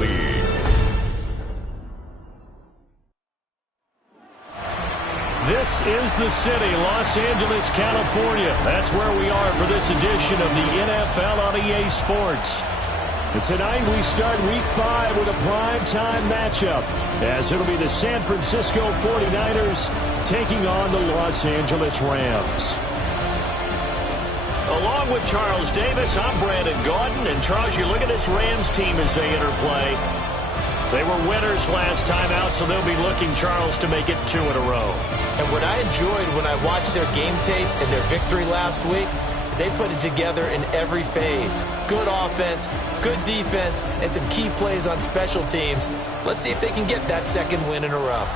League. This is the city, Los Angeles, California. That's where we are for this edition of the NFL on EA Sports. And tonight we start Week 5 with a primetime matchup, as it'll be the San Francisco 49ers taking on the Los Angeles Rams. Along with Charles Davis, I'm Brandon Gaudin. And Charles, you look at this Rams team as they interplay. They were winners last time out, so they'll be looking, Charles, to make it 2 in a row. And what I enjoyed when I watched their game tape and their victory last week is they put it together in every phase. Good offense, good defense, and some key plays on special teams. Let's see if they can get that second win in a row.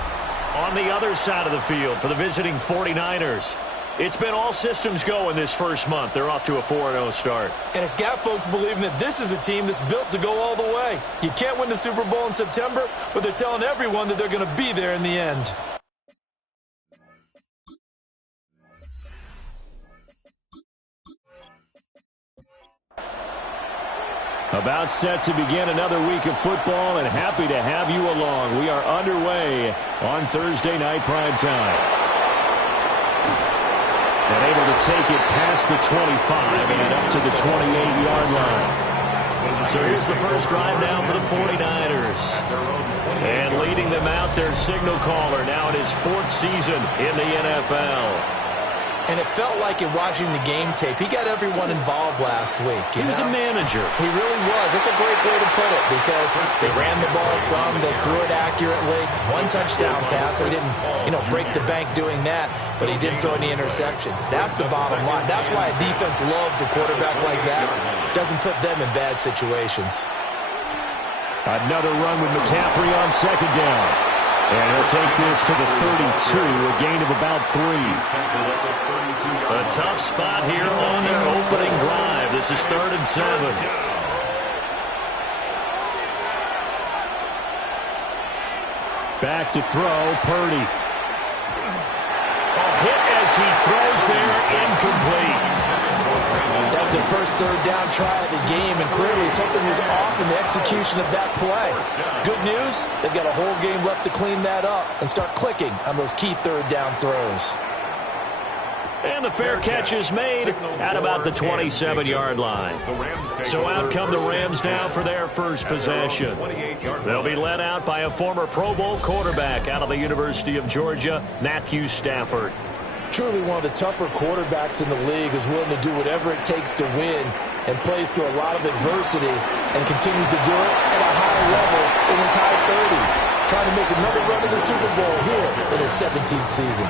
On the other side of the field for the visiting 49ers, it's been all systems go in this first month. They're off to a 4-0 start. And it's got folks believing that this is a team that's built to go all the way. You can't win the Super Bowl in September, but they're telling everyone that they're going to be there in the end. About set to begin another week of football, and happy to have you along. We are underway on Thursday night primetime. And able to take it past the 25 and up to the 28-yard line. So here's the first drive now for the 49ers. And leading them out, their signal caller, now in his 4th season in the NFL. And it felt like in watching the game tape, he got everyone involved last week. He was a manager. He really was. That's a great way to put it, because they ran the ball some, they threw it accurately. 1 touchdown pass, so he didn't, break the bank doing that, but he didn't throw any interceptions. That's the bottom line. That's why a defense loves a quarterback like that. Doesn't put them in bad situations. Another run with McCaffrey on second down. And he'll take this to the 32, a gain of about 3. A tough spot here on their opening drive. This is 3rd and 7. Back to throw, Purdy. A hit as he throws there, incomplete. That was the first 3rd down try of the game, and clearly something was off in the execution of that play. Good news, they've got a whole game left to clean that up and start clicking on those key 3rd down throws. And the fair catch is made at about the 27-yard line. So out come the Rams now for their first possession. They'll be led out by a former Pro Bowl quarterback out of the University of Georgia, Matthew Stafford. Truly one of the tougher quarterbacks in the league, is willing to do whatever it takes to win and plays through a lot of adversity and continues to do it at a high level in his high 30s, trying to make another run to the Super Bowl here in his 17th season.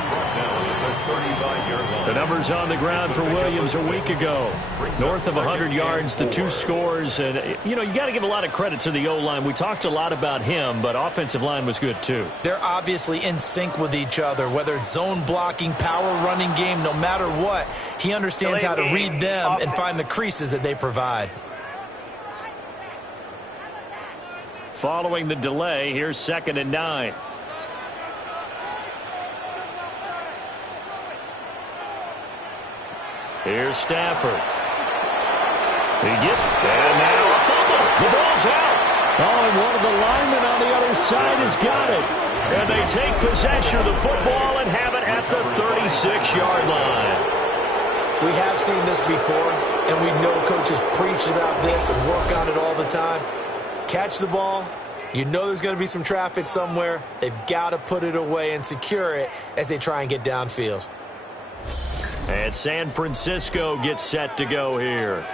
The numbers on the ground for Williams a week ago. North of 100 yards, the 2 scores. And, you got to give a lot of credit to the O-line. We talked a lot about him, but offensive line was good too. They're obviously in sync with each other, whether it's zone blocking, power running game, no matter what. He understands how to read them and find the creases that they provide. Following the delay, here's 2nd and 9. Here's Stafford. He gets, and now a fumble. The ball's out. Oh, and one of the linemen on the other side has got it. And they take possession of the football and have it at the 36-yard line. We have seen this before, and we know coaches preach about this and work on it all the time. Catch the ball. You know there's going to be some traffic somewhere. They've got to put it away and secure it as they try and get downfield. And San Francisco gets set to go here.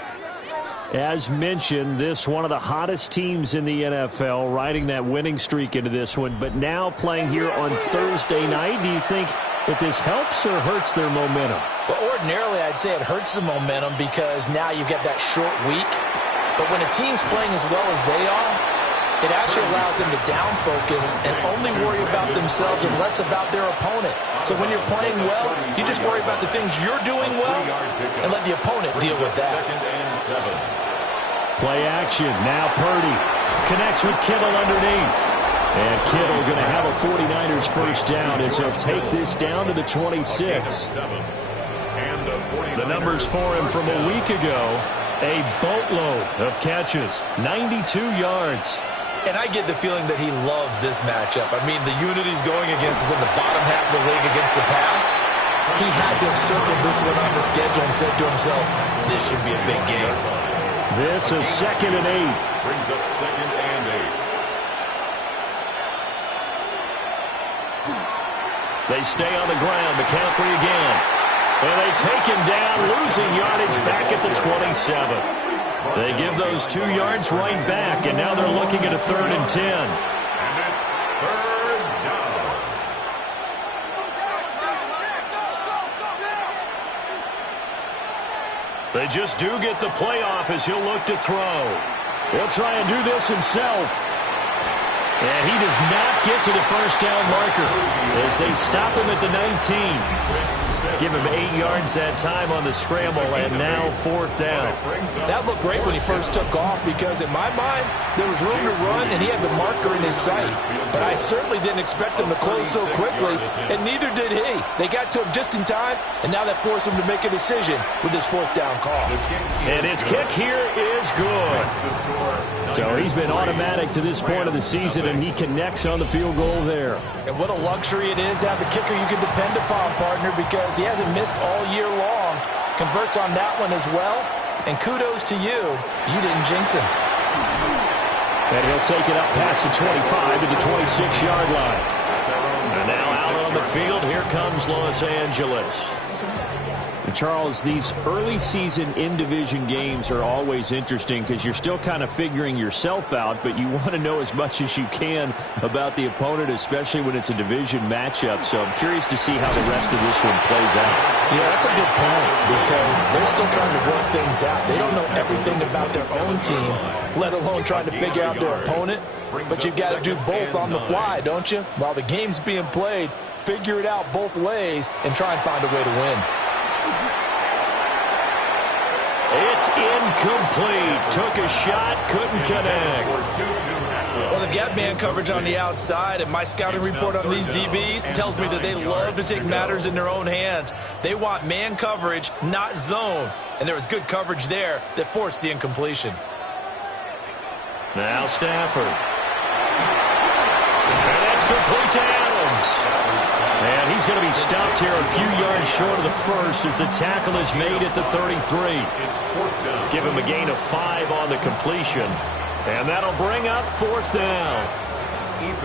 As mentioned, this one of the hottest teams in the NFL, riding that winning streak into this one, but now playing here on Thursday night. Do you think that this helps or hurts their momentum? Well, ordinarily, I'd say it hurts the momentum because now you get that short week. But when a team's playing as well as they are, it actually allows them to down focus and only worry about themselves and less about their opponent. So when you're playing well, you just worry about the things you're doing well and let the opponent deal with that. Play action. Now Purdy connects with Kittle underneath. And Kittle going to have a 49ers first down as he'll take this down to the 26. The numbers for him from a week ago, a boatload of catches, 92 yards. And I get the feeling that he loves this matchup. I mean, the unity he's going against is in the bottom half of the league against the pass. He had to have circled this one on the schedule and said to himself, this should be a big game. This is 2nd and 8. Brings up 2nd and 8. They stay on the ground. McCaffrey again. And they take him down, losing yardage back at the 27. They give those 2 yards right back, and now they're looking at a 3rd and 10. And it's 3rd down. They just do get the playoff as he'll look to throw. He'll try and do this himself. And he does not get to the first down marker as they stop him at the 19. Give him 8 yards that time on the scramble, and now 4th down. That looked great when he first took off because, in my mind, there was room to run, and he had the marker in his sight. But I certainly didn't expect him to close so quickly, and neither did he. They got to him just in time, and now that forced him to make a decision with his 4th down call. And his kick here is good. So he's been automatic to this point of the season, and he connects on the field goal there. And what a luxury it is to have a kicker you can depend upon, partner, because he hasn't missed all year long. Converts on that one as well. And kudos to you. You didn't jinx him. And he'll take it up past the 25 to the 26-yard line. And now out on the field, here comes Los Angeles. Charles, these early season in-division games are always interesting because you're still kind of figuring yourself out, but you want to know as much as you can about the opponent, especially when it's a division matchup. So I'm curious to see how the rest of this one plays out. Yeah, that's a good point because they're still trying to work things out. They don't know everything about their own team, let alone trying to figure out their opponent. But you've got to do both on the fly, don't you? While the game's being played, figure it out both ways and try and find a way to win. It's incomplete. Took a shot, couldn't connect. Well, they've got man coverage on the outside, and my scouting report on these DBs tells me that they love to take matters in their own hands. They want man coverage, not zone. And there was good coverage there that forced the incompletion. Now Stafford. And that's complete to Adams. And he's going to be stopped here a few yards short of the first as the tackle is made at the 33. Give him a gain of 5 on the completion. And that'll bring up 4th down.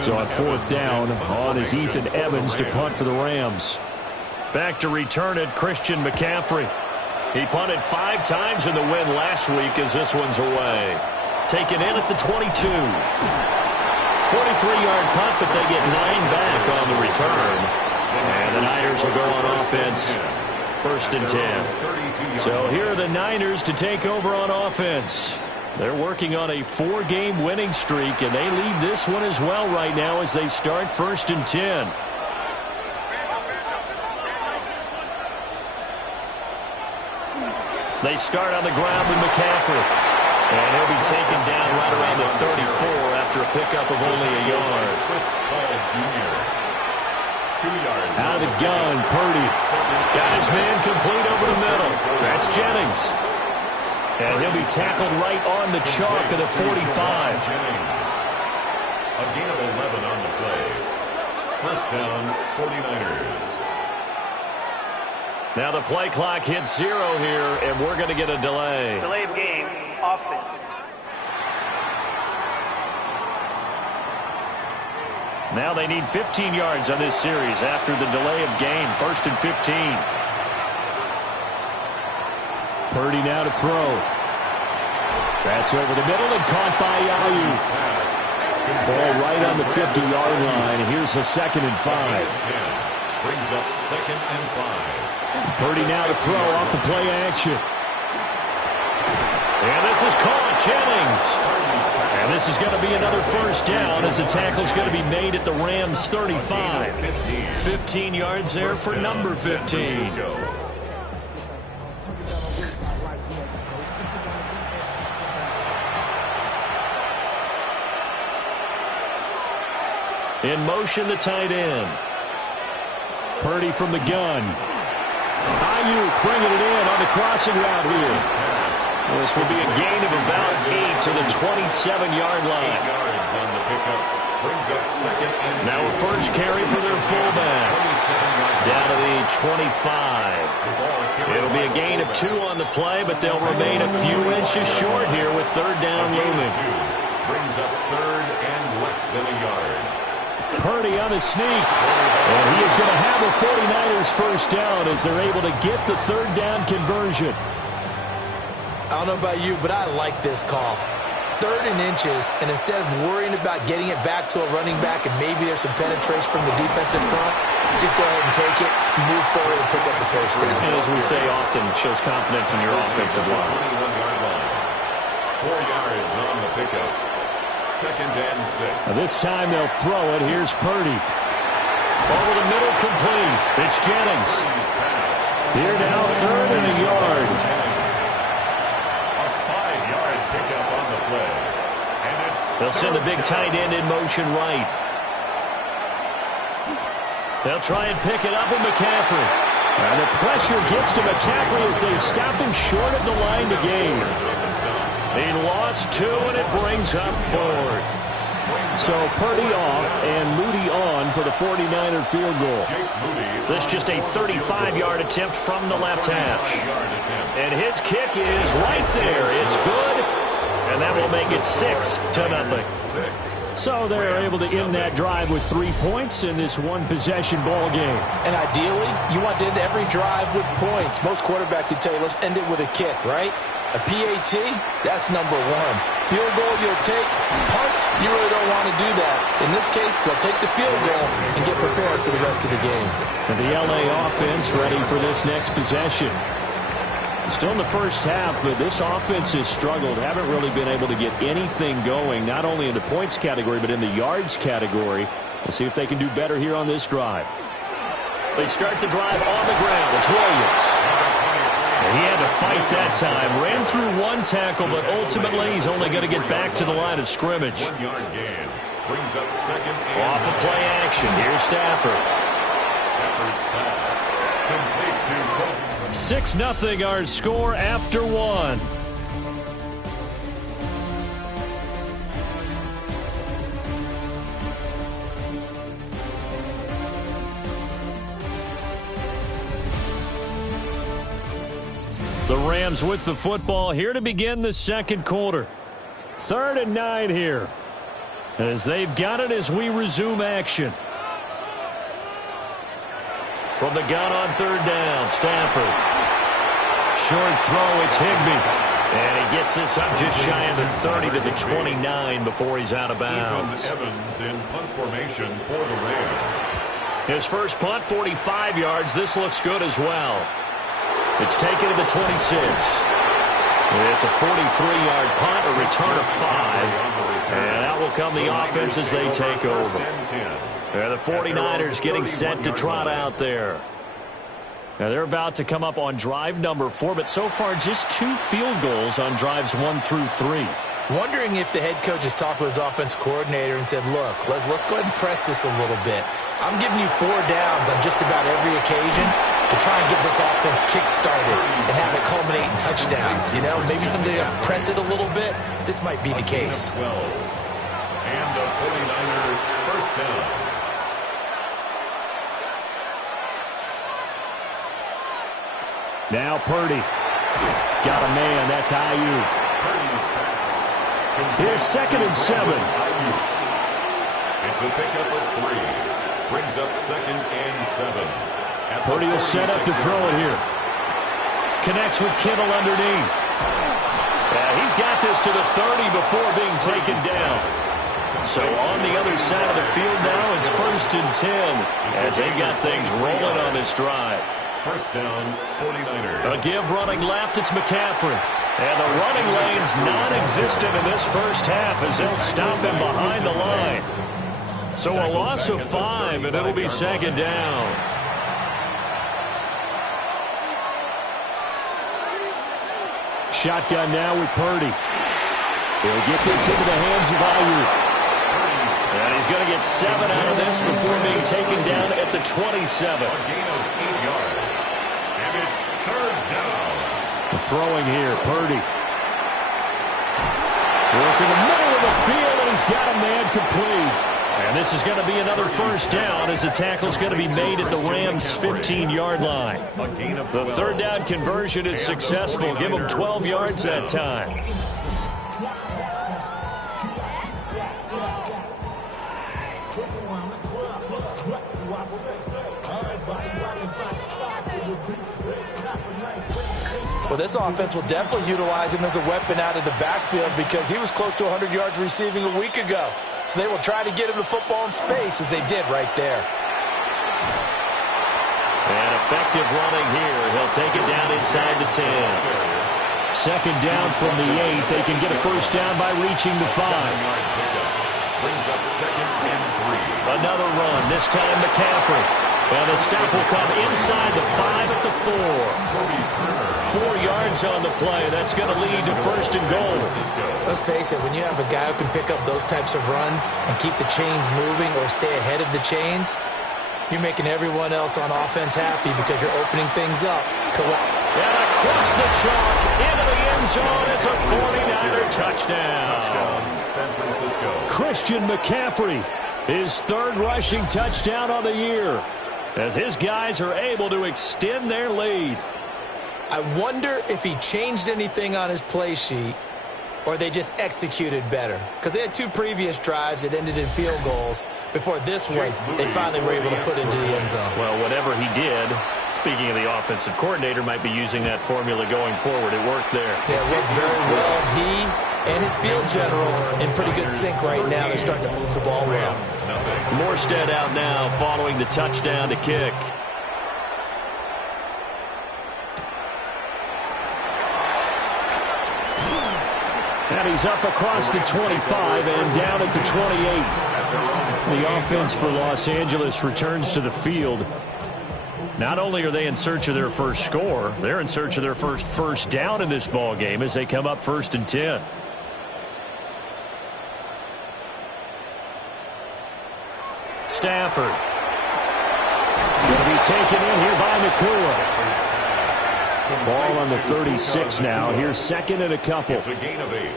So on 4th down, on is Ethan Evans to punt for the Rams. Back to return it, Christian McCaffrey. He punted 5 times in the win last week as this one's away. Taken in at the 22. 43-yard punt, but they get 9 back on the return. And the Niners will go on offense, 1st and 10. So here are the Niners to take over on offense. They're working on a 4-game winning streak, and they lead this one as well right now as they start 1st and 10. They start on the ground with McCaffrey. And he'll be taken down right around the 34 after a pickup of only a yard. Out of the gun, Purdy. Got his man complete over the middle. That's Jennings. And he'll be tackled right on the chalk of the 45. A gain of 11 on the play. 1st down, 49ers. Now the play clock hits 0 here, and we're going to get a delay. Delay of game, offense. Now they need 15 yards on this series after the delay of game. 1st and 15. Purdy now to throw. That's over the middle and caught by Ayuk. Ball right on the 50-yard line. Here's the 2nd and 5. Brings up 2nd and 5. Purdy now to throw off the play action. And this is caught. Jennings. And this is going to be another 1st down as the tackle's going to be made at the Rams' 35. 15 yards there for number 15. In motion, the tight end. Purdy from the gun. Ayuk bringing it in on the crossing route here. This will be a gain of about 8 to the 27-yard line. pickup. Brings up second and Now a first carry for their fullback. Down to the 25. It'll be a gain of 2 on the play, but they'll remain a few inches short here with third down looming. Brings up third and less than a yard. Purdy on the sneak. And he is going to have the 49ers first down as they're able to get the third down conversion. I don't know about you, but I like this call. Third and inches, and instead of worrying about getting it back to a running back and maybe there's some penetration from the defensive front, just go ahead and take it, move forward, and pick up the first down. And as we say often, it shows confidence in your offensive line. 21-yard line. 4 yards on the pickup. Second and 6. Now this time they'll throw it. Here's Purdy. Over the middle, complete. It's Jennings. Here now, third and a yard. A 5-yard pickup on the play. And it's They'll send the big tight end in motion right. They'll try and pick it up with McCaffrey. And the pressure gets to McCaffrey as they stop him short of the line to gain. He lost 2, and it brings up 4th. So Purdy off and Moody on for the 49er field goal. This just a 35-yard attempt from the left hash. And his kick is right there. It's good, and that will make it 6-0. So they're able to end that drive with 3 points in this one-possession ball game. And ideally, you want to end every drive with points. Most quarterbacks would tell you, let's end it with a kick, right? A PAT, that's number 1. Field goal you'll take. Punts, you really don't want to do that. In this case, they'll take the field goal and get prepared for the rest of the game. And the LA offense ready for this next possession. Still in the first half, but this offense has struggled. Haven't really been able to get anything going, not only in the points category, but in the yards category. We'll see if they can do better here on this drive. They start the drive on the ground. It's Williams. He had to fight that time. Ran through 1 tackle, but ultimately he's only going to get back to the line of scrimmage. 1-yard gain. Brings up second and Off of play action. Here's Stafford. Stafford's pass. Complete to Cook. 6-0 our score after 1. The Rams with the football here to begin the second quarter. 3rd and 9 here. As they've got it as we resume action. From the gun on 3rd down, Stafford. Short throw, it's Higbee. And he gets this up just shy of the 30 to the 29 before he's out of bounds. Evans in punt formation for the Rams. His first punt, 45 yards. This looks good as well. It's taken to the 26. It's a 43-yard punt, a return of 5. And out will come the offense as they take over. And the 49ers getting set to trot out there. Now they're about to come up on drive number 4, but so far just 2 field goals on drives 1 through 3. Wondering if the head coach has talked with his offense coordinator and said, look, let's go ahead and press this a little bit. I'm giving you 4 downs on just about every occasion to try and get this offense kick-started and have it culminate in touchdowns. You know, maybe someday press it a little bit. This might be the case. 12. And a 49er first down. Now Purdy. Got a man. That's Ayuk. Purdy's pass. Here's 2nd and 7. It's a pickup of 3. Brings up 2nd and 7. Purdy will set up to throw it here. Connects with Kittle underneath. He's got this to the 30 before being taken down. So on the other side of the field now, it's 1st and 10 as they've got things rolling on this drive. First down, 49ers. A give running left, it's McCaffrey. And the running lane's non-existent in this first half as they'll stop him behind the line. So a loss of 5, and it'll be 2nd down. Shotgun now with Purdy. He'll get this into the hands of Ayuk. And he's going to get 7 out of this before being taken down at the 27. A gain of 8 yards. And it's 3rd down. Throwing here, Purdy. Working the middle of the field, and he's got a man complete. And this is going to be another first down as the tackle's going to be made at the Rams' 15-yard line. The third down conversion is successful. Give them 12 yards that time. Well, this offense will definitely utilize him as a weapon out of the backfield because he was close to 100 yards receiving a week ago. So they will try to get him the football in space as they did right there. And effective running here. He'll take it down inside the 10. Second down from the 8. They can get a first down by reaching the 5. Brings up second and 3. Another run, this time McCaffrey. And the stop will come inside the 5 at the 4. 4 yards on the play. That's going to lead to first and goal. Let's face it, when you have a guy who can pick up those types of runs and keep the chains moving or stay ahead of the chains, you're making everyone else on offense happy because you're opening things up. And across the chalk, into the end zone, it's a 49er touchdown. San Francisco. Christian McCaffrey, his third rushing touchdown on the year, as his guys are able to extend their lead. I wonder if he changed anything on his play sheet or they just executed better. Because they had 2 previous drives that ended in field goals. Before this one, they finally were able to put into the end zone. Well, whatever he did, speaking of the offensive coordinator, might be using that formula going forward. It worked there. Yeah, it works very well. He and his field general in pretty good sync right now. They're starting to move the ball well. Morstead out now following the touchdown to kick. And he's up across the 25 and down at the 28. The offense for Los Angeles returns to the field. Not only are they in search of their first score, they're in search of their first down in this ball game as they come up 1st and 10. Stafford. Going to be taken in here by Nakua. Ball on the 36 now. Here's second and a couple. It's a gain of 8.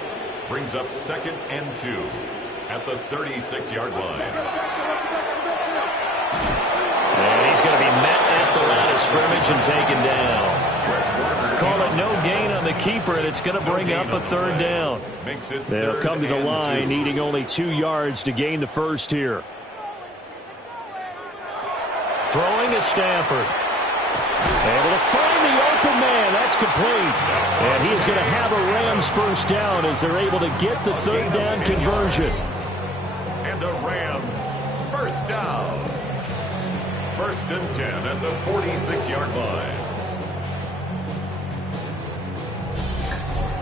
Brings up second and 2 at the 36-yard line. And he's going to be met at the line of scrimmage and taken down. Call it no gain on the keeper, and it's going to bring up a third down. They'll come to the line, needing only 2 yards to gain the first here. Throwing is Stafford. Able to find the open man. That's complete. And he is going to have a Rams first down as they're able to get the third down conversion. And the Rams first down. 1st and 10 at the 46-yard line.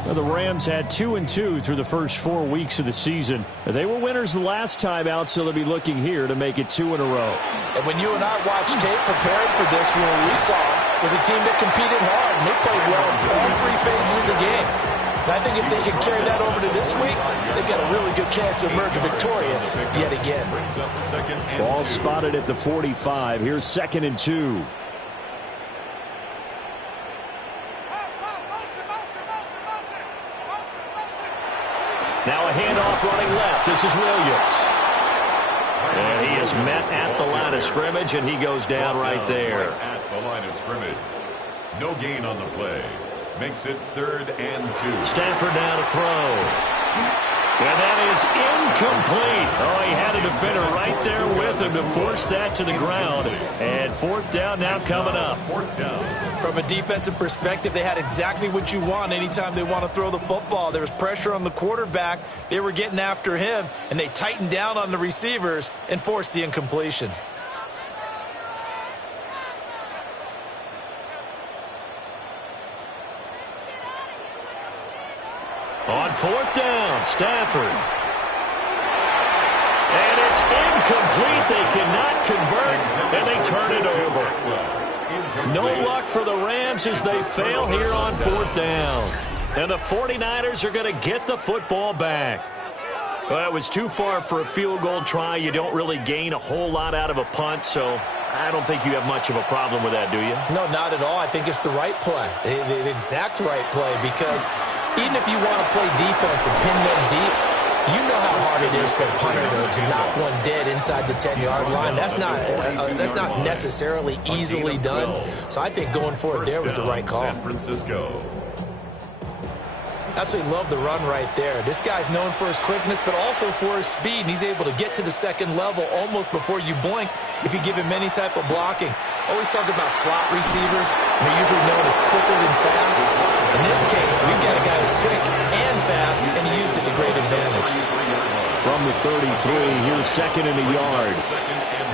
Well, the Rams had 2-2 through the first 4 weeks of the season. They were winners the last time out, so they'll be looking here to make it 2 in a row. And when you and I watched tape preparing for this, what we saw was a team that competed hard, and they played well in all 3 phases of the game. And I think if they can carry that over to this week, they've got a really good chance to emerge victorious yet again. Ball spotted at the 45. Here's 2nd and 2. Now a handoff running left. This is Williams. And he is met at the line of scrimmage, and he goes down right there. At the line of scrimmage. No gain on the play. Makes it 3rd and 2. Stafford now to throw. And that is incomplete. Oh, he had a defender right there with him to force that to the ground. And 4th down now coming up. 4th down. From a defensive perspective, they had exactly what you want anytime they want to throw the football. There was pressure on the quarterback. They were getting after him, and they tightened down on the receivers and forced the incompletion. On 4th down, Stafford. And it's incomplete. They cannot convert, and they turn it over. No luck for the Rams as they fail here on 4th down. And the 49ers are going to get the football back. Well, it was too far for a field goal try. You don't really gain a whole lot out of a punt, so I don't think you have much of a problem with that, do you? No, not at all. I think it's the right play, the exact right play, because Even if you want to play defense and pin them deep, you know how hard it is for a punter to knock one dead inside the 10-yard line. That's not necessarily easily done. So I think going for it there was the right call. San Francisco. Absolutely love the run right there. This guy's known for his quickness, but also for his speed. And he's able to get to the second level almost before you blink if you give him any type of blocking. Always talk about slot receivers. They're usually known as quicker than fast. In this case, we've got a guy who's quick and fast, and he used it to great advantage. From the 33, here's second and a yard. Second and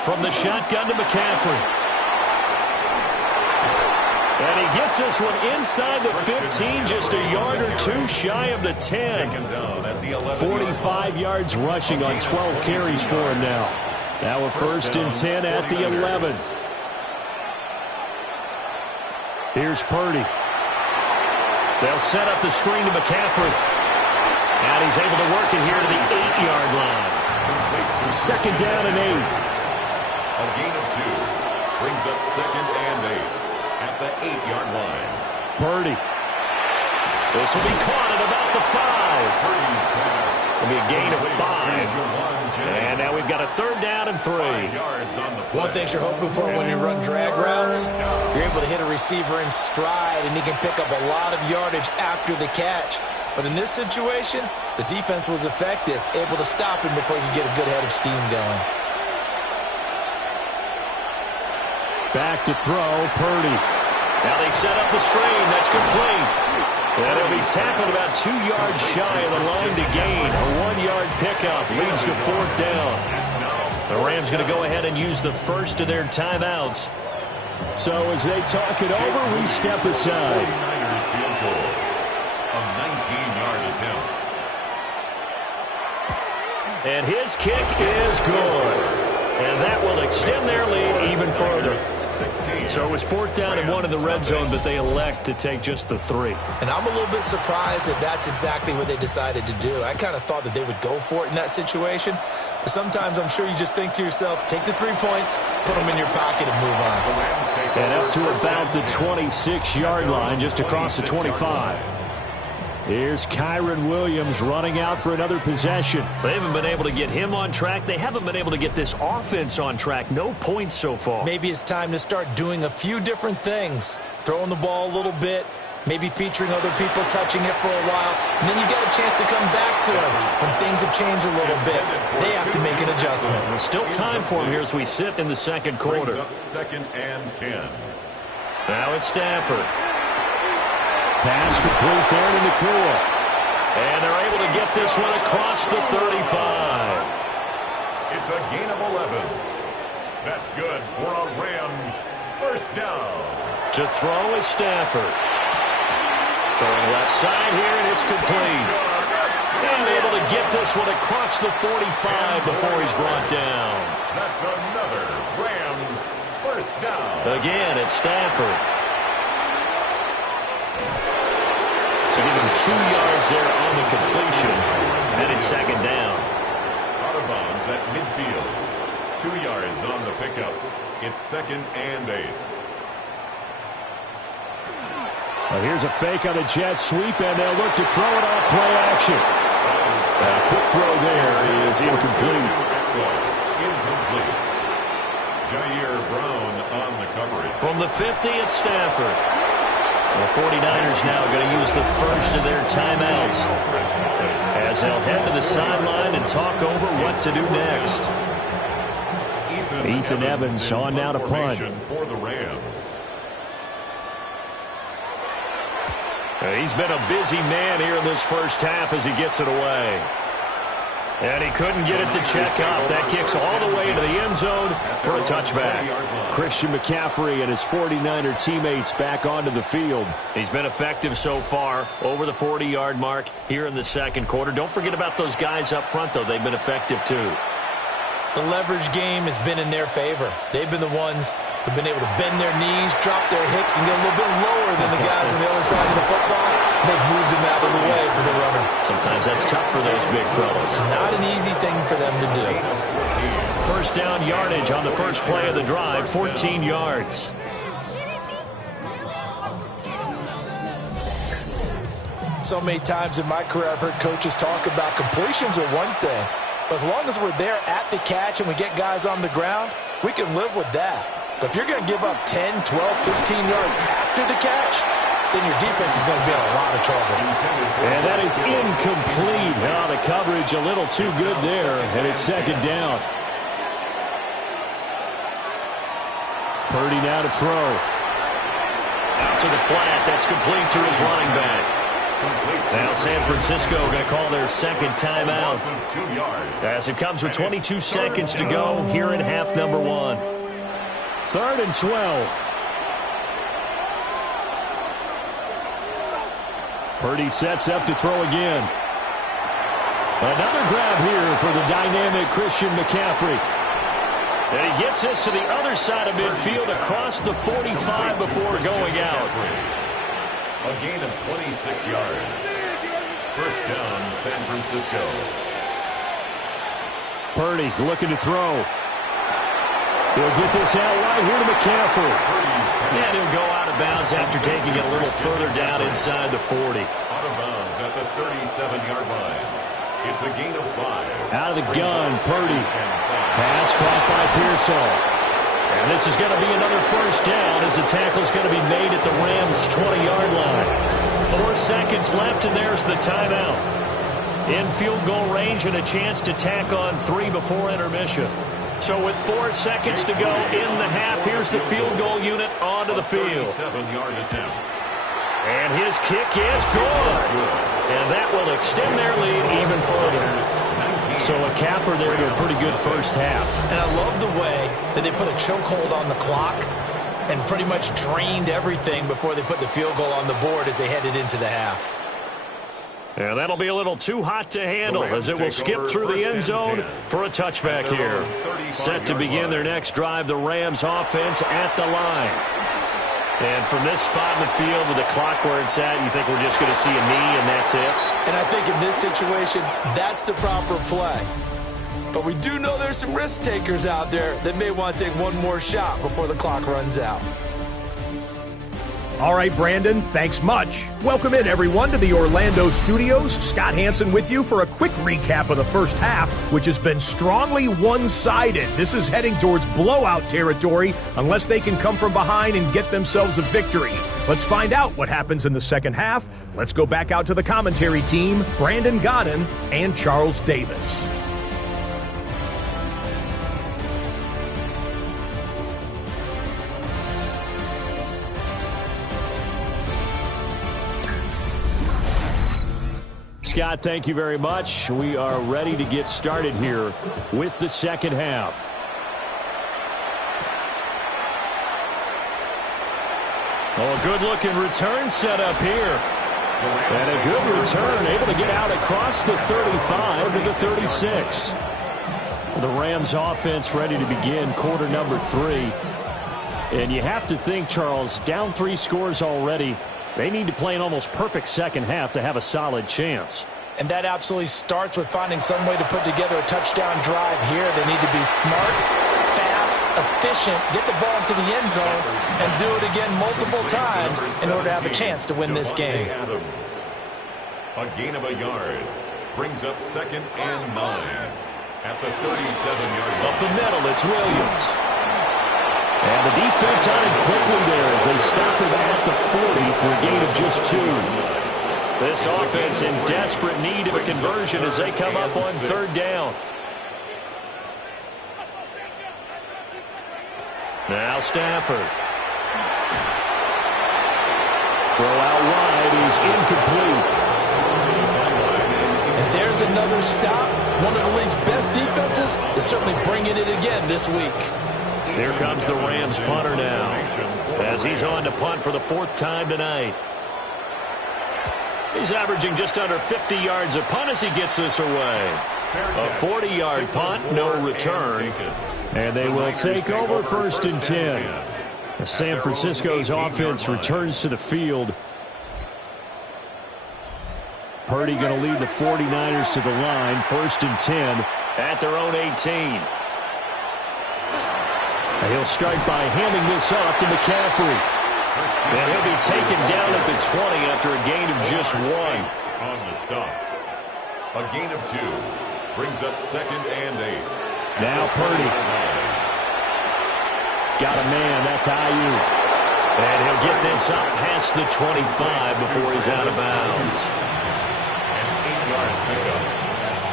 1. From the shotgun to McCaffrey. And he gets this one inside the 15, just a yard or two shy of the 10. 45 yards rushing on 12 carries for him now. Now a first and 10 at the 11. Here's Purdy. They'll set up the screen to McCaffrey. And he's able to work it here to the 8-yard line. Second down and 8. A gain of 2 brings up second and 8. At the 8-yard line. Purdy. This will be caught at about the 5. It'll be a gain of 5. And now we've got a third down and 3. One thing you're hoping for when you run drag routes, you're able to hit a receiver in stride, and he can pick up a lot of yardage after the catch. But in this situation, the defense was effective, able to stop him before he could get a good head of steam going. Back to throw, Purdy. Now they set up the screen. That's complete. And he'll be tackled about 2 yards shy of the line to gain. A 1-yard pickup leads to fourth down. The Rams going to go ahead and use the first of their timeouts. So as they talk it over, we step aside. 49ers field goal. A 19-yard attempt. And his kick is good. And that will extend their lead even further. So it was fourth down and 1 in the red zone, but they elect to take just the 3. And I'm a little bit surprised that that's exactly what they decided to do. I kind of thought that they would go for it in that situation. But sometimes I'm sure you just think to yourself, take the 3 points, put them in your pocket, and move on. And up to about the 26-yard line, just across the 25. Here's Kyren Williams running out for another possession. They haven't been able to get him on track. They haven't been able to get this offense on track. No points so far. Maybe it's time to start doing a few different things. Throwing the ball a little bit, maybe featuring other people touching it for a while, and then you get a chance to come back to it when things have changed a little bit. They have to make an adjustment. There's still time for him here as we sit in the second quarter. Second and 10. Now it's Stafford. Pass complete there to Nakua. And they're able to get this one across the 35. It's a gain of 11. That's good for a Rams first down. To throw is Stafford. Throwing left side here, and it's complete. And able to get this one across the 45 before he's brought down. That's another Rams first down. Again, it's Stafford. So give him 2 yards there on the completion. And it's second down. Out of bounds at midfield. 2 yards on the pickup. It's second and 8. Well, here's a fake on the jet sweep, and they'll look to throw it off play action. A quick throw there is incomplete. Incomplete. Jair Brown on the coverage. From the 50, it's Stafford. The 49ers now going to use the first of their timeouts as they'll head to the sideline and talk over what to do next. Ethan Evans on now to punt. For the Rams. He's been a busy man here in this first half as he gets it away. And he couldn't get it to check up. That kicks all the way to the end zone for a touchback. Christian McCaffrey and his 49er teammates back onto the field. He's been effective so far, over the 40-yard mark here in the second quarter. Don't forget about those guys up front, though. They've been effective, too. The leverage game has been in their favor. They've been the ones who've been able to bend their knees, drop their hips, and get a little bit lower than the guys on the other side of the football. They've moved them out of the way for the runner. Sometimes that's tough for those big fellas. Not an easy thing for them to do. First down yardage on the first play of the drive, 14 yards. So many times in my career, I've heard coaches talk about completions are one thing. But as long as we're there at the catch and we get guys on the ground, we can live with that. But if you're going to give up 10, 12, 15 yards after the catch, then your defense is going to be in a lot of trouble. And that is incomplete. Now the coverage a little too good there, and it's second down. Purdy now to throw. Out to the flat. That's complete to his running back. Now San Francisco going to call their second timeout as it comes with 22 seconds to go here in half number 1. 3rd and 12. Purdy sets up to throw again. Another grab here for the dynamic Christian McCaffrey. And he gets this to the other side of midfield across the 45 before going out. A gain of 26 yards. First down, San Francisco. Purdy looking to throw. He'll get this out right here to McCaffrey. And he'll go out of bounds after taking it a little further down inside the 40. Out of bounds at the 37-yard line. It's a gain of 5. Out of the gun, Purdy. Pass caught by Pearsall. And this is going to be another first down as the tackle's going to be made at the Rams' 20-yard line. 4 seconds left, and there's the timeout. In field goal range and a chance to tack on 3 before intermission. So with 4 seconds to go in the half, here's the field goal unit onto the field. 7-yard attempt. And his kick is good. And that will extend their lead even further. So a capper there to a pretty good first half. And I love the way that they put a chokehold on the clock and pretty much drained everything before they put the field goal on the board as they headed into the half. And that'll be a little too hot to handle as it will skip through the end zone for a touchback here. Set to begin their next drive, the Rams offense at the line. And from this spot in the field with the clock where it's at, you think we're just going to see a knee and that's it? And I think in this situation, that's the proper play. But we do know there's some risk takers out there that may want to take one more shot before the clock runs out. All right, Brandon, thanks much. Welcome in, everyone, to the Orlando studios. Scott Hansen with you for a quick recap of the first half, which has been strongly one-sided. This is heading towards blowout territory unless they can come from behind and get themselves a victory. Let's find out what happens in the second half. Let's go back out to the commentary team, Brandon Godden and Charles Davis. Scott, thank you very much. We are ready to get started here with the second half. Oh, a good-looking return set up here. And a good return, able to get out across the 35 to the 36. The Rams offense ready to begin quarter number 3. And you have to think, Charles, down 3 scores already. They need to play an almost perfect second half to have a solid chance. And that absolutely starts with finding some way to put together a touchdown drive here. They need to be smart, fast, efficient, get the ball into the end zone, and do it again multiple times in order to have a chance to win this game. A gain of a yard brings up 2nd and 9 at the 37-yard line. Up the middle, it's Williams. And the defense on it quickly there as they stop him at the 40 for a gain of just 2. This offense in desperate need of a conversion as they come up on 3rd down. Now Stafford. Throw out wide is incomplete. And there's another stop. One of the league's best defenses is certainly bringing it again this week. Here comes the Rams punter now as he's on to punt for the 4th time tonight. He's averaging just under 50 yards a punt as he gets this away. A 40-yard punt, no return. And they will take over 1st and 10. San Francisco's offense returns to the field. Purdy going to lead the 49ers to the line. 1st and 10 at their own 18. He'll start by handing this off to McCaffrey. And he'll be taken down at the 20 after a gain of just 1. On the stop. A gain of 2 brings up 2nd and 8. Now Purdy. Got a man. That's Ayuk. And he'll get this up past the 25 before he's out of bounds. An 8-yard pickup.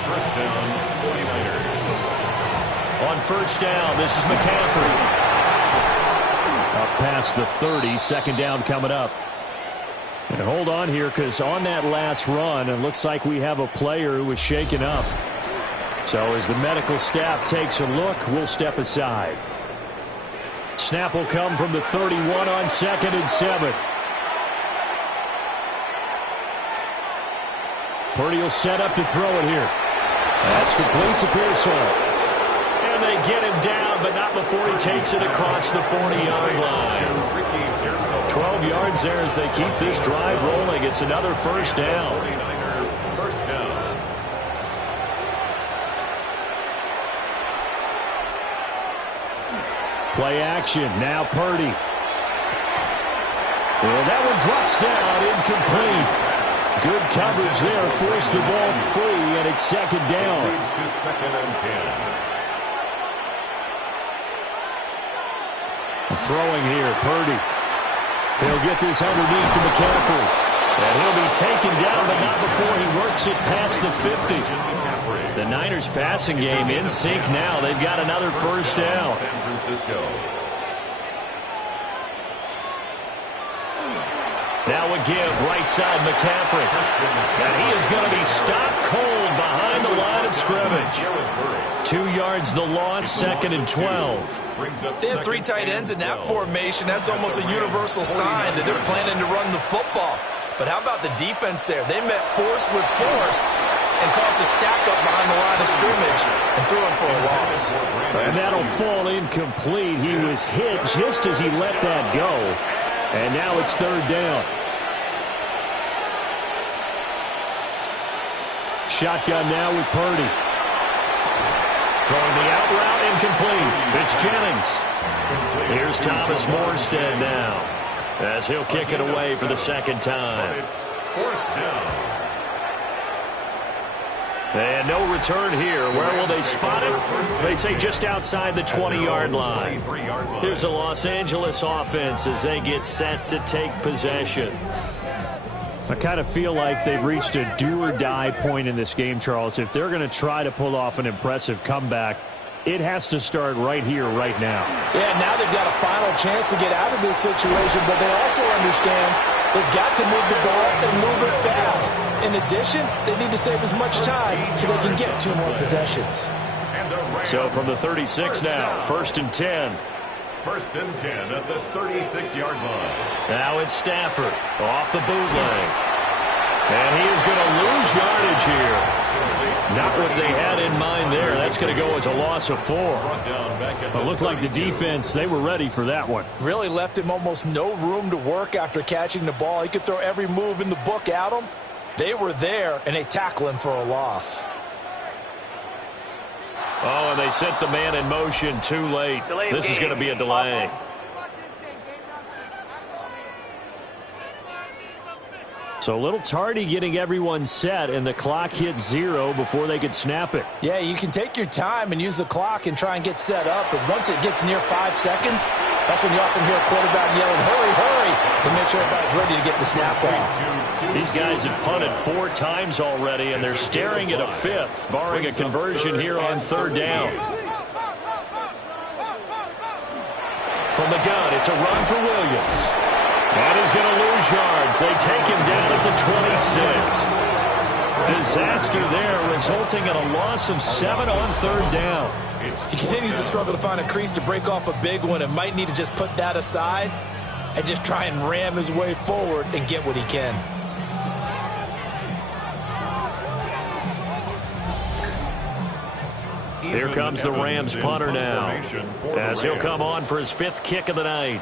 First down, 49ers. On first down, this is McCaffrey. Up past the 30, second down coming up. And hold on here, because on that last run, it looks like we have a player who was shaken up. So as the medical staff takes a look, we'll step aside. Snap will come from the 31 on 2nd and 7. Purdy will set up to throw it here. That's complete to Pearsall. And they get him down, but not before he takes it across the 40-yard line. 12 yards there as they keep this drive rolling. It's another first down. 49er first down. Play action. Now Purdy. Well, that one drops down, incomplete. Good coverage there. Forced the ball free, and it's second down. Leads to 2nd and 10. Throwing here, Purdy. He'll get this underneath to McCaffrey. And he'll be taken down, but not before he works it past the 50. The Niners passing game in sync now. They've got another first down. San Francisco. Now a give, right side McCaffrey. And he is going to be stopped cold behind the line of scrimmage. 2 yards the loss, 2nd and 12. They have 3 tight ends in that formation. That's almost a universal sign that they're planning to run the football. But how about the defense there? They met force with force and caused a stack up behind the line of scrimmage and threw him for a loss. And that'll fall incomplete. He was hit just as he let that go. And now it's third down. Shotgun now with Purdy. Throwing the out route, incomplete. It's Jennings. Here's Thomas Morstead now, as he'll kick it away for the second time. It's 4th down. And no return here. Where will they spot it? They say just outside the 20-yard line. Here's the Los Angeles offense as they get set to take possession. I kind of feel like they've reached a do-or-die point in this game, Charles. If they're going to try to pull off an impressive comeback, it has to start right here, right now. Yeah, now they've got a final chance to get out of this situation, but they also understand they've got to move the ball and move it fast. In addition, they need to save as much time so they can get 2 more possessions. So from the 36 now, 1st and 10. 1st and 10 at the 36-yard line. Now it's Stafford off the bootleg. And he is going to lose yardage here. Not what they had in mind there. That's going to go as a loss of 4. It looked like the defense, they were ready for that one. Really left him almost no room to work after catching the ball. He could throw every move in the book at him. They were there, and they tackle him for a loss. Oh, and they sent the man in motion too late. This is going to be a delay. So a little tardy getting everyone set, and the clock hit 0 before they could snap it. Yeah, you can take your time and use the clock and try and get set up, but once it gets near 5 seconds, that's when you often hear a quarterback yelling, hurry, hurry, to make sure everybody's ready to get the snap off. These guys have punted 4 times already, and they're staring at a 5th, barring a conversion here on 3rd down. From the gun, it's a run for Williams. And he's going to lose yards. They take him down at the 26. Disaster there, resulting in a loss of 7 on 3rd down. He continues to struggle to find a crease to break off a big one and might need to just put that aside and just try and ram his way forward and get what he can. Here comes the Rams punter now, as he'll come on for his 5th kick of the night.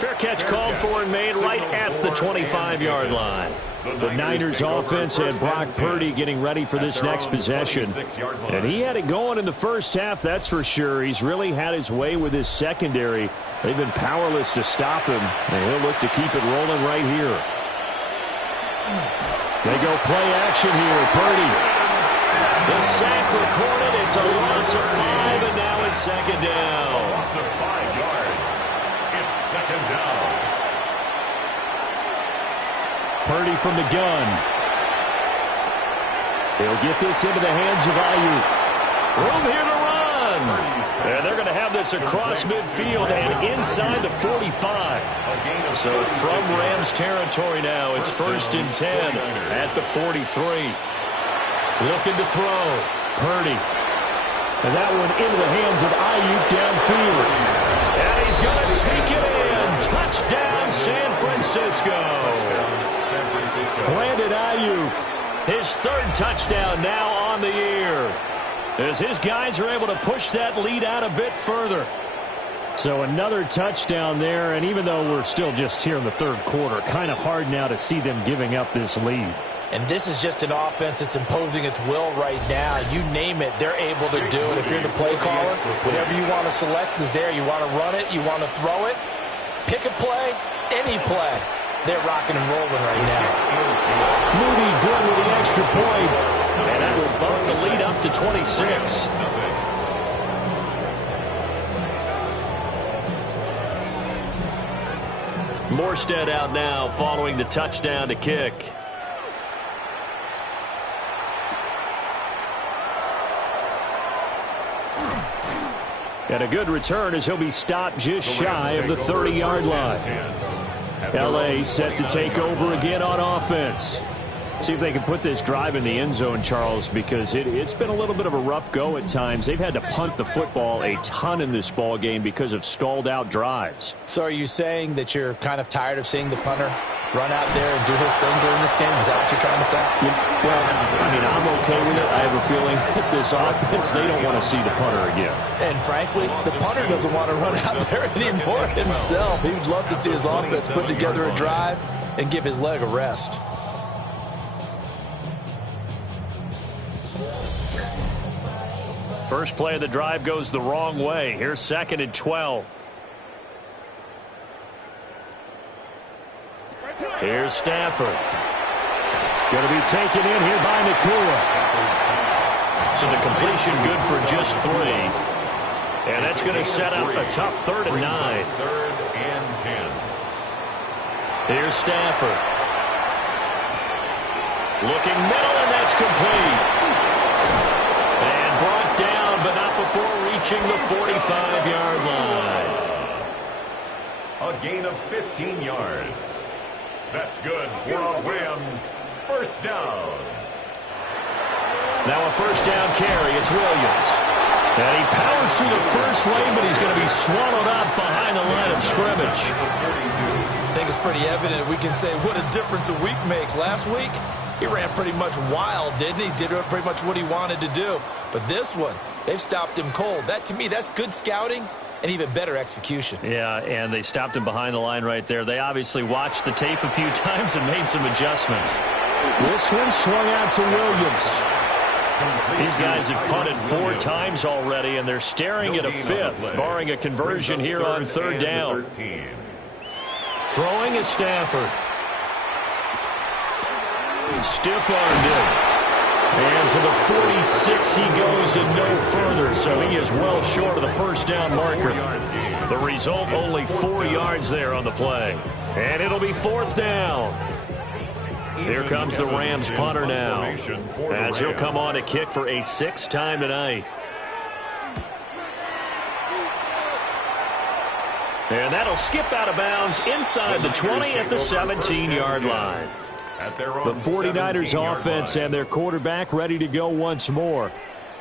Fair catch called for and made right at the 25-yard line. The Niners offense had Brock Purdy getting ready for this next possession. And he had it going in the first half, that's for sure. He's really had his way with his secondary. They've been powerless to stop him, and he'll look to keep it rolling right here. They go play action here. Purdy. The sack recorded. It's a loss of 5, and now it's second down. Loss of 5 yards. It's second down. Purdy from the gun. He'll get this into the hands of Ayuk. Room here to run. And they're going to have this across midfield and inside the 45. So from Rams territory now, it's 1st and 10 at the 43. Looking to throw. Purdy. And that one into the hands of Ayuk downfield. And he's going to take it in. Touchdown, San Francisco. Brandon Ayuk, his 3rd touchdown now on the year, as his guys are able to push that lead out a bit further. So another touchdown there, and even though we're still just here in the 3rd quarter, kind of hard now to see them giving up this lead. And this is just an offense that's imposing its will right now. You name it, they're able to do it. If you're the play caller, whatever you want to select is there. You want to run it, you want to throw it, pick a play, any play. They're rocking and rolling right now. Moody good with the extra point. And that will bump the lead up to 26. Morstead out now following the touchdown to kick. And a good return as he'll be stopped just shy of the 30-yard line. L.A. set to take over again on offense. See if they can put this drive in the end zone, Charles, because it's been a little bit of a rough go at times. They've had to punt the football a ton in this ball game because of stalled-out drives. So are you saying that you're kind of tired of seeing the punter run out there and do his thing during this game? Is that what you're trying to say? Well, I mean, I'm okay with it. I have a feeling that this offense, they don't want to see the punter again. And frankly, the punter doesn't want to run out there anymore himself. He would love to see his offense put together a drive and give his leg a rest. First play of the drive goes the wrong way. Here's 2nd and 12. Here's Stafford. Going to be taken in here by Nakua. So the completion good for just 3. And that's going to set up a tough 3rd and 9. 3rd and 10. Here's Stafford. Looking middle, and that's complete. And brought down, but not before reaching the 45-yard line. A gain of 15 yards. That's good for a Rams first down. Now a first down carry. It's Williams. And he powers through the first lane, but he's going to be swallowed up behind the line of scrimmage. I think it's pretty evident. We can say what a difference a week makes. Last week, he ran pretty much wild, didn't he? Did pretty much what he wanted to do. But this one, they've stopped him cold. That, to me, that's good scouting and even better execution. Yeah, and they stopped him behind the line right there. They obviously watched the tape a few times and made some adjustments. This one swung out to Williams. These guys have punted 4 times already, and they're staring at a 5th, barring a conversion here on 3rd down. Throwing is Stafford. Stiff-armed it. And to the 46 he goes and no further, so he is well short of the first down marker. The result, only 4 yards there on the play. And it'll be 4th down. Here comes the Rams punter now, as he'll come on to kick for a 6th time tonight. And that'll skip out of bounds inside the 20 at the 17-yard line. The 49ers offense and their quarterback ready to go once more.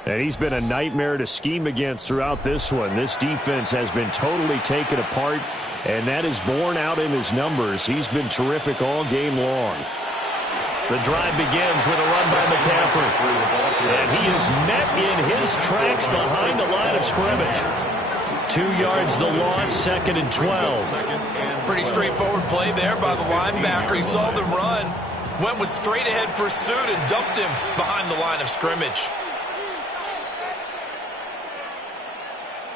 And he's been a nightmare to scheme against throughout this one. This defense has been totally taken apart, and that is borne out in his numbers. He's been terrific all game long. The drive begins with a run by McCaffrey. And he is met in his tracks behind the line of scrimmage. 2 yards the loss, 2nd and 12. Pretty Pretty straightforward play there by the linebacker. He saw the run, went with straight-ahead pursuit, and dumped him behind the line of scrimmage.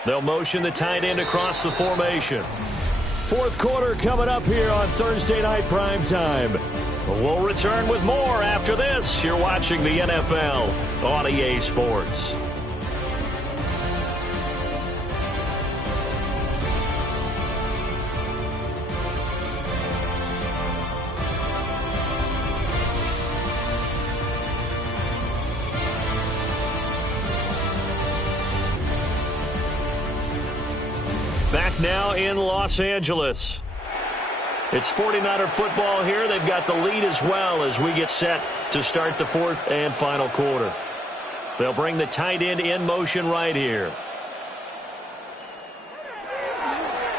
They'll motion the tight end across the formation. Fourth quarter coming up here on Thursday Night Primetime. We'll return with more after this. You're watching the NFL on EA Sports. Back now in Los Angeles. It's 49er football here. They've got the lead as well as we get set to start the fourth and final quarter. They'll bring the tight end in motion right here.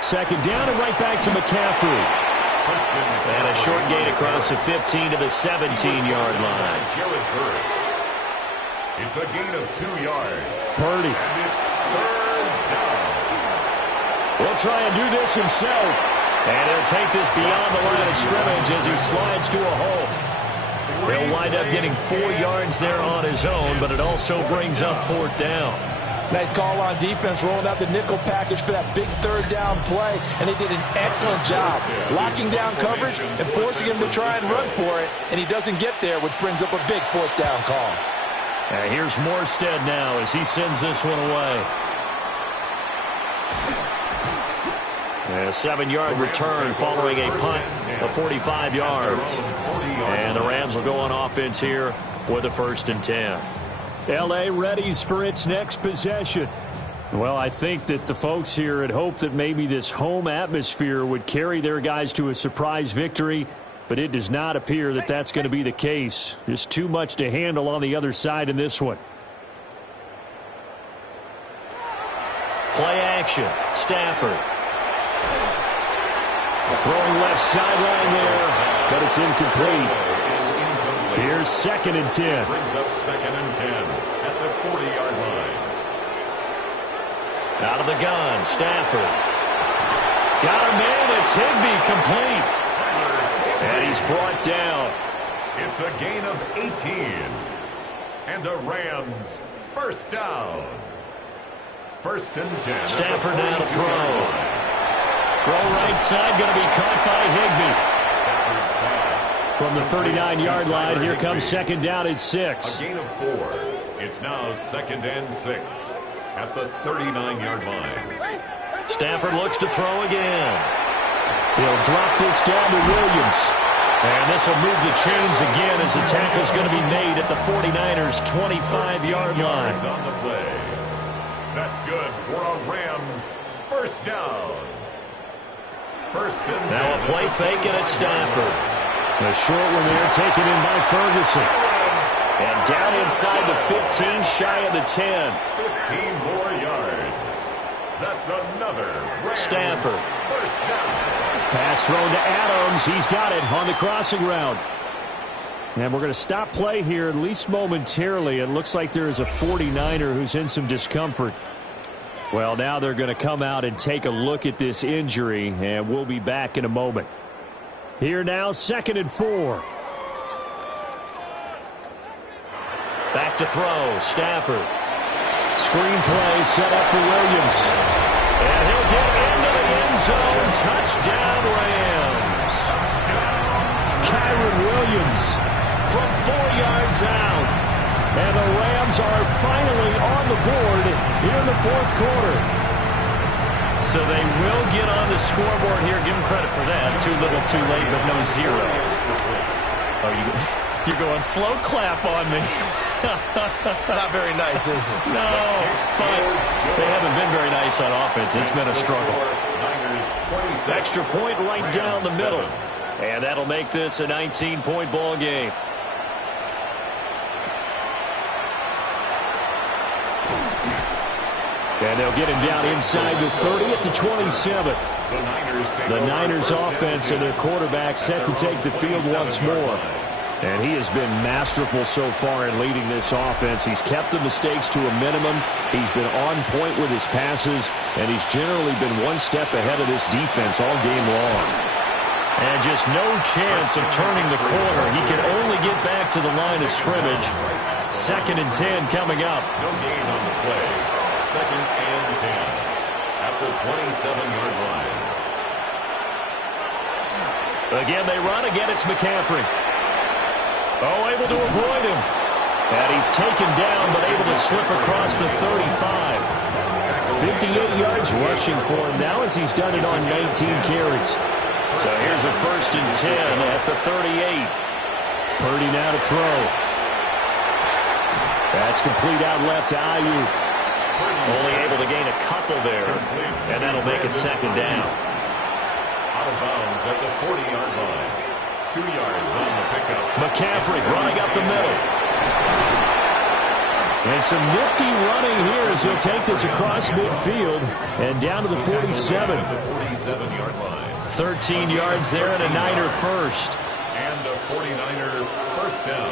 Second down and right back to McCaffrey. And a short gain across the 15 to the 17-yard line. It's a gain of 2 yards. Purdy. And it's third down. He'll try and do this himself. And he'll take this beyond the line of scrimmage as he slides to a hole. He'll wind up getting 4 yards there on his own, but it also brings up fourth down. Nice call on defense, rolling out the nickel package for that big third down play, and they did an excellent job locking down coverage and forcing him to try and run for it, and he doesn't get there, which brings up a big fourth down call. Here's Morstead now as he sends this one away. A 7-yard return following a punt of 45 yards. And the Rams will go on offense here with a 1st and 10. L.A. readies for its next possession. Well, I think that the folks here had hoped that maybe this home atmosphere would carry their guys to a surprise victory, but it does not appear that that's going to be the case. Just too much to handle on the other side in this one. Play action. Stafford. Throwing left sideline there, but it's incomplete. Here's 2nd and 10. Brings up 2nd and 10 at the 40-yard line. Out of the gun, Stafford. Got him in. It's Higbee, complete. And he's brought down. It's a gain of 18. And the Rams, 1st down. 1st and 10. Stafford now to throw. Throw right side, going to be caught by Higbee. From the 39-yard line, here comes 2nd down at 6. A gain of 4. It's now 2nd and 6 at the 39-yard line. Stafford looks to throw again. He'll drop this down to Williams. And this will move the chains again as the tackle's going to be made at the 49ers' 25-yard line. On the play. That's good for a Rams 1st down. 1st and 10. Now a play fake and it's Stafford. The short one there taken in by Ferguson. And down inside the 15, shy of the 10. 15 more yards. That's another Rams Stafford. 1st down. Pass thrown to Adams. He's got it on the crossing route. And we're going to stop play here, at least momentarily. It looks like there is a 49er who's in some discomfort. Well, now they're going to come out and take a look at this injury, and we'll be back in a moment. Here now, 2nd and 4. Back to throw, Stafford. Screen play set up for Williams. And he'll get into the end zone. Touchdown, Rams. Kyren Williams from 4 yards out. And the Rams are finally on the board here in the 4th quarter. So they will get on the scoreboard here. Give them credit for that. Too little, too late, but no 0. Oh, you're going slow clap on me. Not very nice, is it? No, but they haven't been very nice on offense. It's been a struggle. Extra point right down the middle. And that'll make this a 19-point ball game. And they'll get him down inside the 30 at the 27. The Niners offense and their quarterback set to take the field once more. And he has been masterful so far in leading this offense. He's kept the mistakes to a minimum. He's been on point with his passes, and he's generally been one step ahead of this defense all game long. And just no chance of turning the corner. He can only get back to the line of scrimmage. 2nd and 10 coming up. No gain on the play. 2nd and 10 at the 27-yard line. Again, they run. Again, it's McCaffrey. Oh, able to avoid him. And he's taken down, but able to slip across the 35. 58 yards rushing for him now as he's done it on 19 carries. So here's a 1st and 10 at the 38. Purdy now to throw. That's complete out left to Ayuk. Only able to gain a couple there, and that'll make it 2nd down. Out of bounds at the 40-yard line. 2 yards on the pickup. McCaffrey running up the middle. And some nifty running here as he'll take this across midfield and down to the 47. The 47-yard line. 13 yards there and a Niner first. And a 49er first down.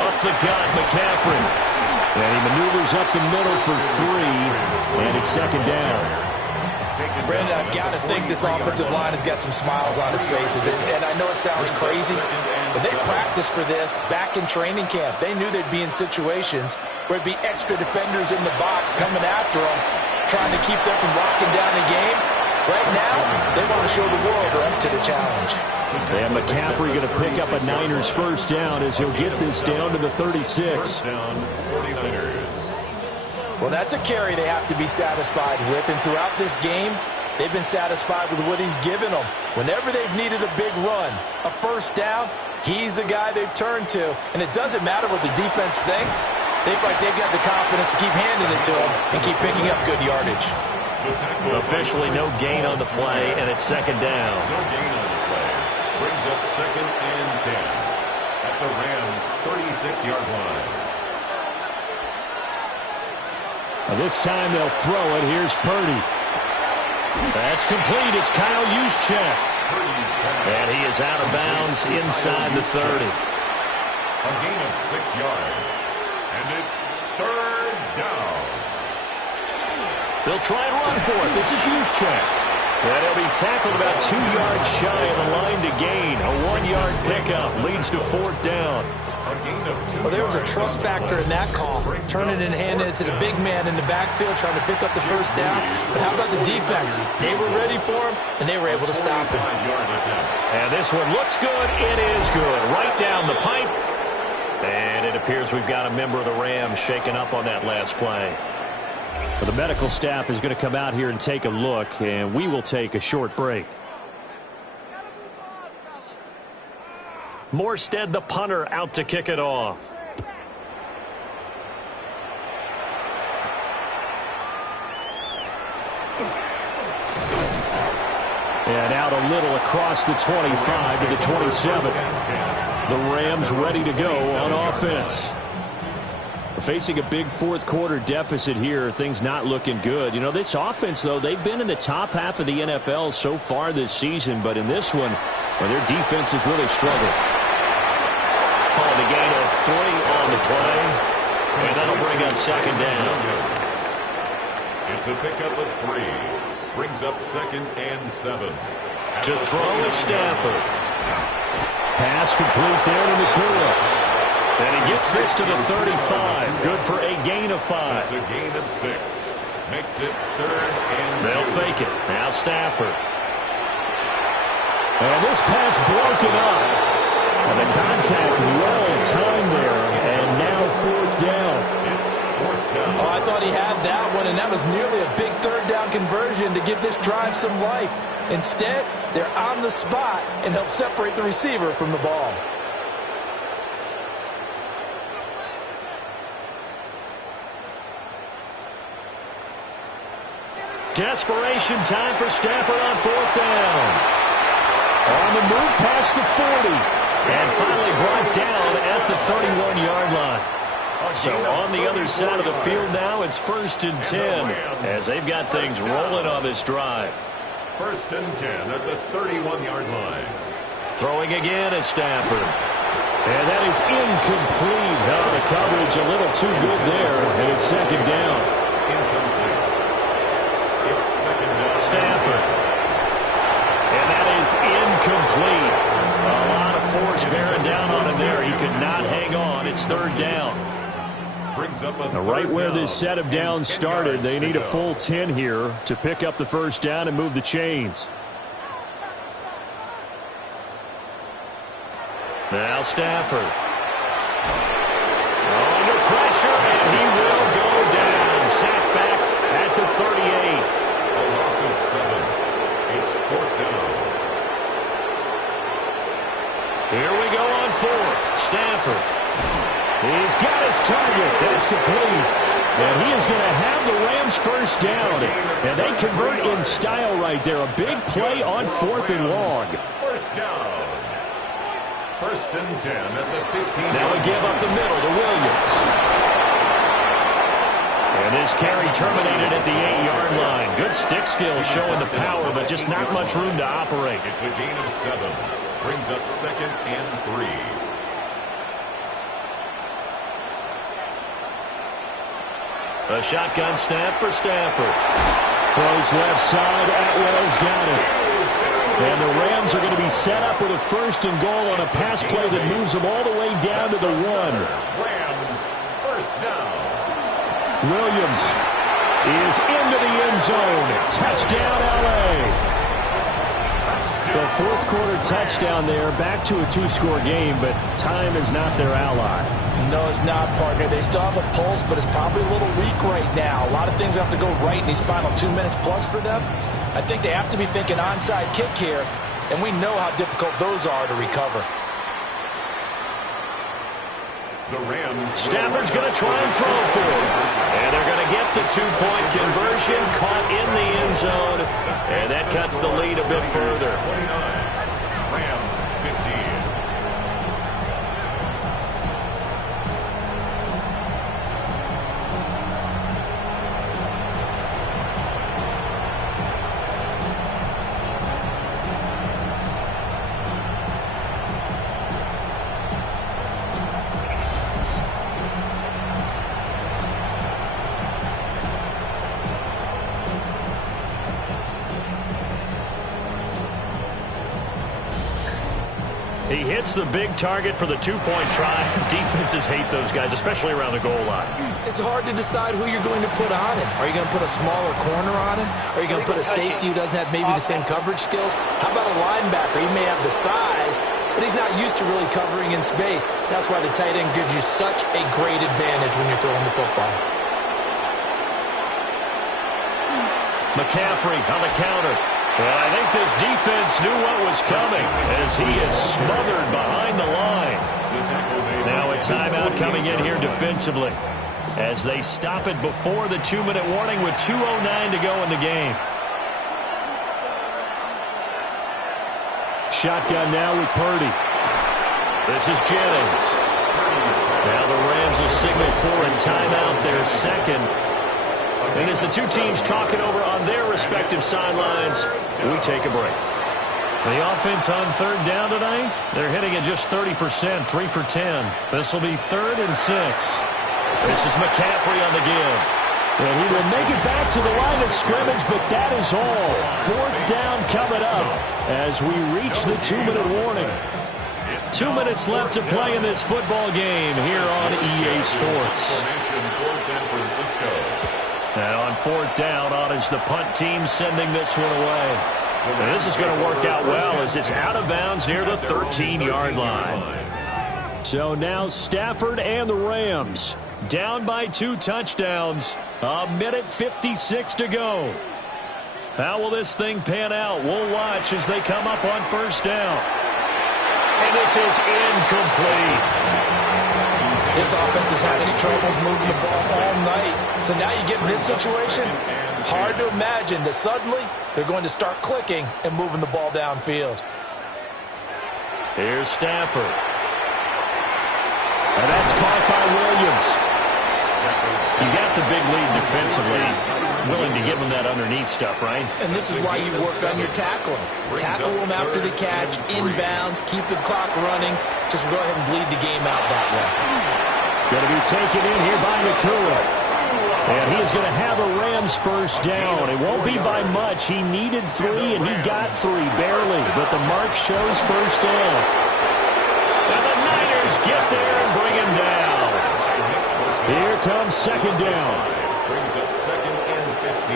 Up the gut, McCaffrey. And he maneuvers up the middle for 3, and it's 2nd down. Brandon, I've got to think this offensive line has got some smiles on its faces. And I know it sounds crazy, but they practiced for this back in training camp. They knew they'd be in situations where it'd be extra defenders in the box coming after them, trying to keep them from locking down the game. Right now, they want to show the world they're up to the challenge. And McCaffrey going to pick up a Niners first down as he'll get this down to the 36. First down, 49ers. Well, that's a carry they have to be satisfied with, and throughout this game, they've been satisfied with what he's given them. Whenever they've needed a big run, a first down, he's the guy they've turned to. And it doesn't matter what the defense thinks. They've got the confidence to keep handing it to him and keep picking up good yardage. Officially no gain on the play, and it's 2nd down. No gain on the play. Brings up 2nd and 10 at the Rams' 36-yard line. This time they'll throw it. Here's Purdy. That's complete. It's Kyle Juszczyk. And he is out of bounds inside the 30. A gain of 6 yards. And it's 3rd down. They'll try and run for it. This is Juszczyk. And he'll be tackled about 2 yards shy of the line to gain. A 1-yard pickup leads to 4th down. Well, there was a trust factor in that call. Turning and handing it to the big man in the backfield, trying to pick up the first down. But how about the defense? They were ready for him, and they were able to stop him. And this one looks good. It is good. Right down the pipe. And it appears we've got a member of the Rams shaken up on that last play. Well, the medical staff is going to come out here and take a look, and we will take a short break. Morstead, the punter, out to kick it off. And out a little across the 25 to the 27. The Rams ready to go on offense. Facing a big fourth-quarter deficit here, things not looking good. You know, this offense, though, they've been in the top half of the NFL so far this season, but in this one, well, their defense has really struggled. Calling a gain of 3 on the play, and that'll bring up 2nd down. It's a pickup of 3. Brings up 2nd and 7. To throw is Stafford. Pass complete there to Nakua. And he gets this to the 35. Good for a gain of 5. It's a gain of 6. Makes it 3rd and 2. They'll fake it. Now Stafford. And this pass broken up. And the contact well timed there. And now 4th down. It's 4th down. Oh, I thought he had that one, and that was nearly a big 3rd down conversion to give this drive some life. Instead, they're on the spot and help separate the receiver from the ball. Desperation time for Stafford on 4th down. On the move past the 40. And finally brought down at the 31-yard line. So on the other side of the field now, it's 1st and 10 as they've got things rolling on this drive. 1st and 10 at the 31-yard line. Throwing again is Stafford. And that is incomplete. Now the coverage a little too good there, and it's second down. Incomplete. It's second down. Stafford. And that is incomplete. A lot of force bearing down on him there. He could not hang on. It's third down. Brings up a Right where this down set of downs started, they need a go. full 10 here to pick up the first down and move the chains. Now Stafford. Under pressure, and he will go down. Sacked back at the 38. A loss of 7. It's fourth down. Here we go on fourth. Stafford. He's got his target. That's complete. And he is going to have the Rams first down. And they convert in style right there. A big play on fourth and long. First down. First and 10 at the 15. Now we give up the middle to Williams. And this carry terminated at the 8-yard line. Good stick skills showing the power, but just not much room to operate. It's a gain of 7. Brings up second and 3. A shotgun snap for Stafford. Throws left side. Atwell's got it. And the Rams are going to be set up with a first and goal on a pass play that moves them all the way down to the 1. Rams first down. Williams is into the end zone. Touchdown, L.A. The fourth quarter touchdown there. Back to a two-score game, but time is not their ally. No, it's not, partner. They still have a pulse, but it's probably a little weak right now. A lot of things have to go right in these final 2 minutes plus for them. I think they have to be thinking onside kick here, and we know how difficult those are to recover. The Rams. Stafford's going to try and throw for it. And they're going to get the two-point conversion, caught in the end zone, and that cuts the lead a bit further. 29. Rams 15. He hits the big target for the two-point try. Defenses hate those guys, especially around the goal line. It's hard to decide who you're going to put on him. Are you going to put a smaller corner on him? Are you going to put a safety who doesn't have maybe the same coverage skills? How about a linebacker? He may have the size, but he's not used to really covering in space. That's why the tight end gives you such a great advantage when you're throwing the football. McCaffrey on the counter. Well, I think this defense knew what was coming as he is smothered behind the line. Now a timeout coming in here defensively as they stop it before the 2-minute warning with 2:09 to go in the game. Shotgun now with Purdy. This is Jennings. Now the Rams will signal for a timeout, their second. And as the two teams talk it over on their respective sidelines, we take a break. The offense on third down tonight, they're hitting at just 30%, 3 for 10. This will be 3rd and 6. This is McCaffrey on the give. And he will make it back to the line of scrimmage, but that is all. 4th down coming up as we reach the 2-minute warning. 2 minutes left to play in this football game here on EA Sports. For San Francisco. Now on 4th down, on is the punt team sending this one away. And this is going to work out well as it's out of bounds near the 13-yard line. So now Stafford and the Rams down by 2 touchdowns. 1:56 to go. How will this thing pan out? We'll watch as they come up on 1st down. And this is incomplete. This offense has had its troubles moving the ball all night. So now you get in this situation, hard to imagine that suddenly they're going to start clicking and moving the ball downfield. Here's Stafford. And that's caught by Williams. You got the big lead defensively, willing to give them that underneath stuff, right? And this is why you work on your tackling. Tackle them after the catch, inbounds, keep the clock running. Just go ahead and bleed the game out that way. Going to be taken in here by Nacua. And he is going to have a Rams first down. It won't be by much. He needed 3, and he got 3, barely. But the mark shows first down. And the Niners get there and bring him down. Here comes second down. Brings up 2nd and 15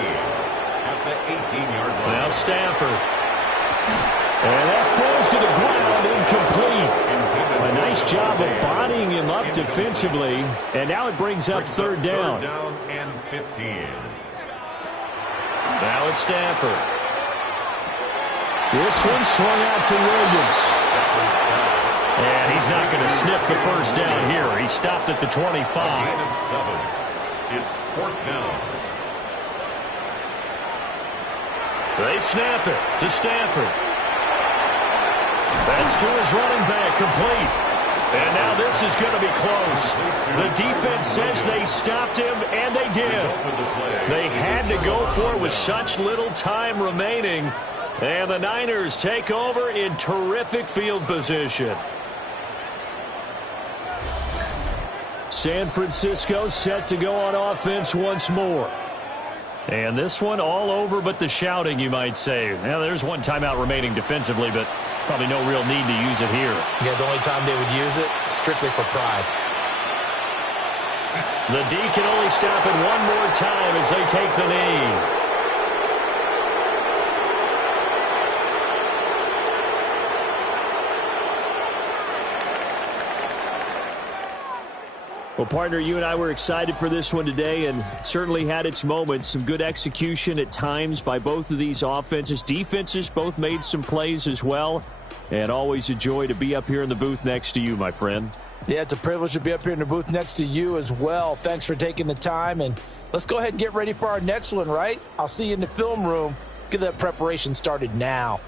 at the 18-yard line. Now Stafford. And that falls to the ground, incomplete. A nice job of bodying him up defensively. And now it brings up third down. Third down and 15. Now it's Stafford. This one swung out to Williams. And he's not going to sniff the first down here. He stopped at the 25. Gain of 7. It's 4th down. They snap it to Stafford. That's to his running back, complete. And now this is going to be close. The defense says they stopped him, and they did. They had to go for it with such little time remaining. And the Niners take over in terrific field position. San Francisco set to go on offense once more. And this one all over but the shouting, you might say. Now, there's one timeout remaining defensively, but probably no real need to use it here. Yeah, the only time they would use it, strictly for pride. The D can only stop it one more time as they take the knee. Well, partner, you and I were excited for this one today, and it certainly had its moments. Some good execution at times by both of these offenses. Defenses both made some plays as well, and always a joy to be up here in the booth next to you, my friend. Yeah, it's a privilege to be up here in the booth next to you as well. Thanks for taking the time, and let's go ahead and get ready for our next one, right? I'll see you in the film room. Get that preparation started now.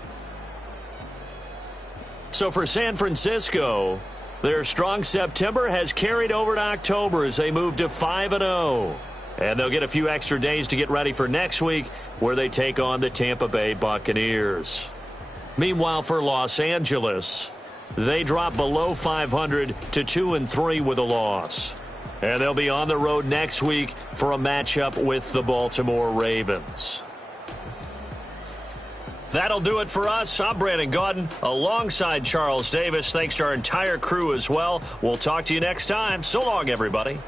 So for San Francisco, their strong September has carried over to October as they move to 5-0. And they'll get a few extra days to get ready for next week, where they take on the Tampa Bay Buccaneers. Meanwhile, for Los Angeles, they drop below 500 to 2-3 with a loss. And they'll be on the road next week for a matchup with the Baltimore Ravens. That'll do it for us. I'm Brandon Gaudin alongside Charles Davis. Thanks to our entire crew as well. We'll talk to you next time. So long, everybody.